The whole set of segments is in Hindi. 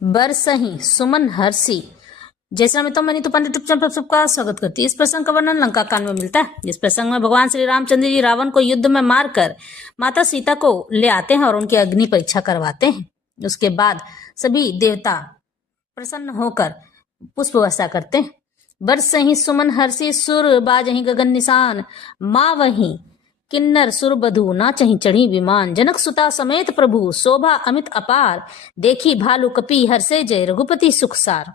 बरसहीं सुमन हर्षि। जैसा में तो मैंने तो पंडित टुपचंद पर सबका स्वागत करती है। इस प्रसंग का वर्णन लंका कांड में मिलता है। इस प्रसंग में भगवान श्री रामचंद्र जी रावण को युद्ध में मारकर माता सीता को ले आते हैं और उनकी अग्नि परीक्षा करवाते हैं। उसके बाद सभी देवता प्रसन्न होकर पुष्प वर्षा करते हैं। बरसहीं सुमन हर्षि सुर बाजहीं गगन निशान, माँ वहीं किन्नर सुर बधू नाचहीं चढ़ी विमान। जनक सुता समेत प्रभु शोभा अमित अपार, देखी भालू कपि हर्षे जय रघुपति सुखसार।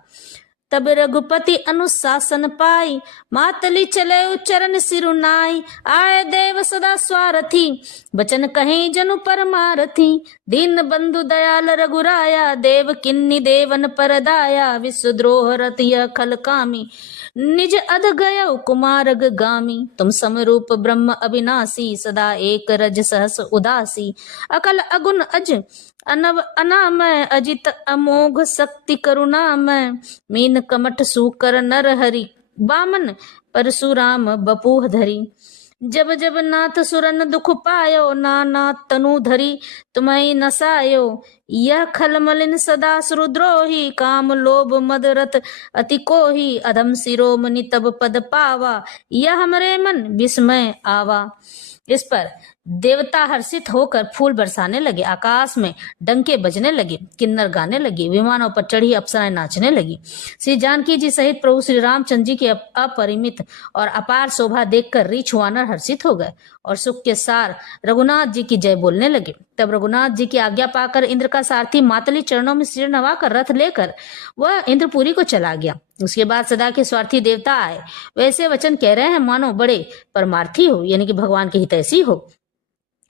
तब रघुपति अनुशासन पाई, मातली चले उच्चरण सिरुनाई। आए देव सदा स्वारथी, बचन कहीं जनु परमारथी। दीन बंधु दयाल रघुराया, देव किन्नी देवन पर दाया। विश्वद्रोह रतिय खल कामी, निज अध गय कुमारग गामी। तुम समरूप ब्रह्म अविनाशी, सदा एक रज सहस उदासी। अकल अगुण अज अनव अनामय, अजित अमोघ शक्ति करुणामय। मीन कमठ सूकर नर हरि, बामन परशुराम बपूह धरी। जब जब नाथ सुरन दुख पायो, नाना तनु धरी तुम्हें नसायो। यह खल मलिन सदा सुरुद्रोही, काम लोभ मद रत अति कोही। अधम शिरोमणि तब पद पावा, यह हमरे मन विस्मय आवा। इस पर देवता हर्षित होकर फूल बरसाने लगे, आकाश में डंके बजने लगे, किन्नर गाने लगे, विमानों पर चढ़ी अप्सराएं नाचने लगी। श्री जानकी जी सहित प्रभु श्री रामचंद्र जी की अपरिमित और अपार शोभा देखकर रीछ वानर हर्षित हो गए और सुख के सार रघुनाथ जी की जय बोलने लगे। तब रघुनाथ जी की आज्ञा पाकर इंद्र का सारथी मातली चरणों में सिर नवाकर रथ लेकर वह इंद्रपुरी को चला गया। उसके बाद सदा के स्वार्थी देवता आए, वैसे वचन कह रहे हैं मानो बड़े परमार्थी हो, यानी कि भगवान के हितैषी हो।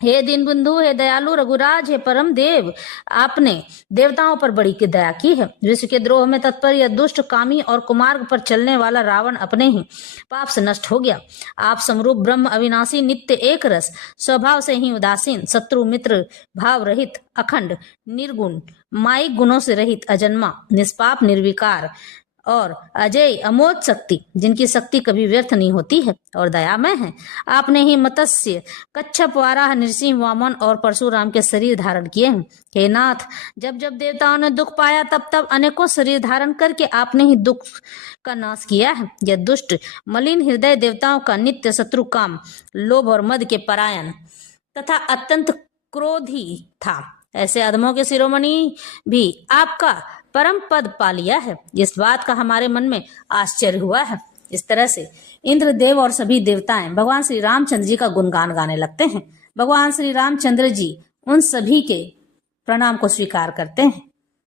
हे दीन बंधु, हे दयालु रघुराज, हे परम देव, आपने देवताओं पर बड़ी की दया की है। विश्व के द्रोह में तत्पर यह दुष्ट कामी और कुमार्ग पर चलने वाला रावण अपने ही पाप से नष्ट हो गया। आप समरूप ब्रह्म अविनाशी, नित्य एक रस, स्वभाव से ही उदासीन, शत्रु मित्र भाव रहित, अखंड निर्गुण, माइक गुणों से रहित, अजन्मा, निष्पाप, निर्विकार और अजय अमोघ शक्ति, जिनकी शक्ति कभी व्यर्थ नहीं होती है और दयामय है। आपने ही मत्स्य, कच्छप, वाराह, नृसिंह, वामन और परशुराम के शरीर धारण किए हैं। हे नाथ, जब जब देवताओं ने दुख पाया तब तब अनेकों शरीर धारण करके आपने ही दुख का नाश किया है। यह दुष्ट मलिन हृदय देवताओं का नित्य शत्रु, काम, लोभ और मद के परायण तथा अत्यंत क्रोधी था। ऐसे अधमों के शिरोमणि भी आपका परम पद पा लिया है, इस बात का हमारे मन में आश्चर्य हुआ है। इस तरह से इंद्र देव और सभी देवताएं भगवान श्री रामचंद्र जी का गुणगान गाने लगते हैं। भगवान श्री रामचंद्र जी उन सभी के प्रणाम को स्वीकार करते हैं।